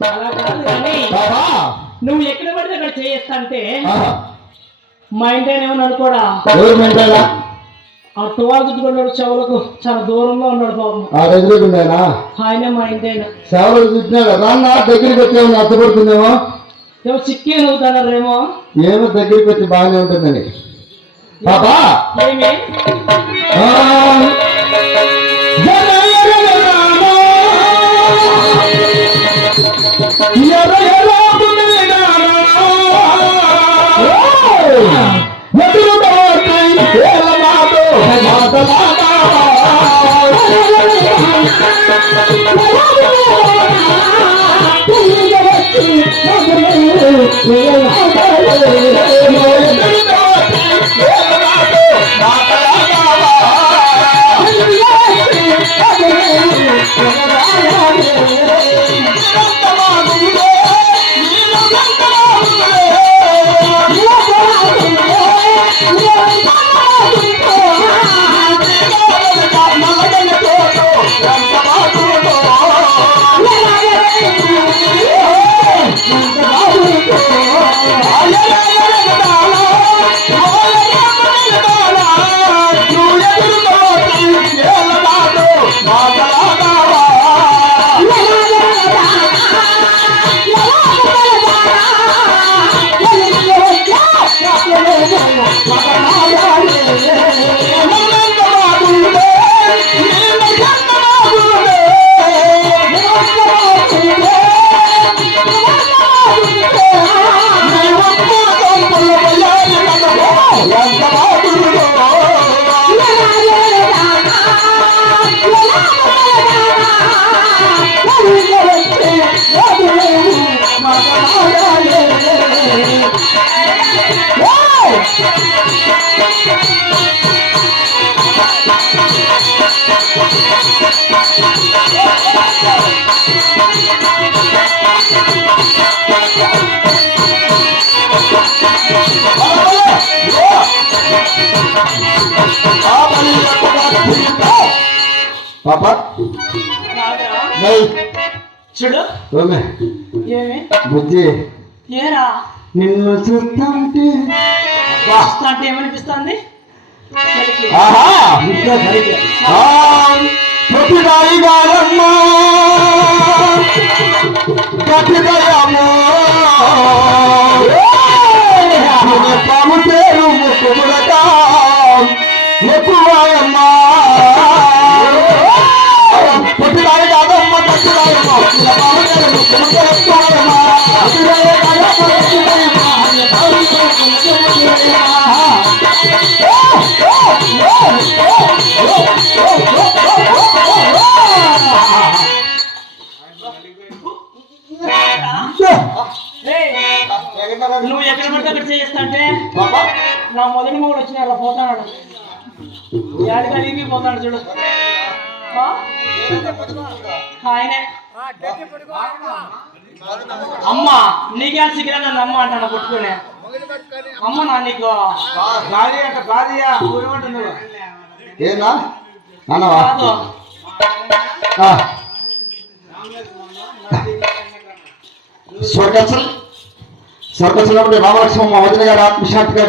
చాలా కాదు కానీ నువ్వు ఎక్కడ పడితే అక్కడ చేస్తా అంటే మా ఇంటి ఏమని అనుకోడా ఆ టువాల్ చుట్టుకున్నాడు చెవులకు చాలా దూరంలో ఉన్నాడు పాపం. ఆయనే మా ఇంటి అయినా సేవలు చుట్టినాడు రాన్న దగ్గరికి వచ్చేమో నచ్చబడుతుందేమో ఏమో చిక్కే నవ్వుతున్నారేమో ఏమో దగ్గరికి వచ్చి బాగానే ఉంటుందని పాపా ఏమి పాపా చూడు బుజ్జి ఏరా నిన్ను చూస్తుంటే ఏమనిపిస్తుంది ప్రతిదాయి గారమ్మా ప్రతిదయమ్మో పాము పేరు ముక్కుముడక ఎక్కువమ్మా ప్రతిదాయి కాదమ్మ ప్రతిదాయమ్మ పాము పేరు ముక్కుముడక ఎక్కువమ్మా నువ్వు ఎక్కడ పడితే అక్కడ చేస్తా అంటే నా మొదటి మొగుడు వచ్చిన అలా పోతాడు ఏడకి పోతాడు చూడు ఆయనే అమ్మ నీకే సిగ్గురా నన్ను అమ్మ అంటాను పుట్టుకునే అమ్మ నా నీకు గాలి అంట గాలియా ఊరేమంటుంది ఏనా స్వర్గస్థులు రామలక్ష్మమ్మ వదిన గారు ఆత్మశాంతిగా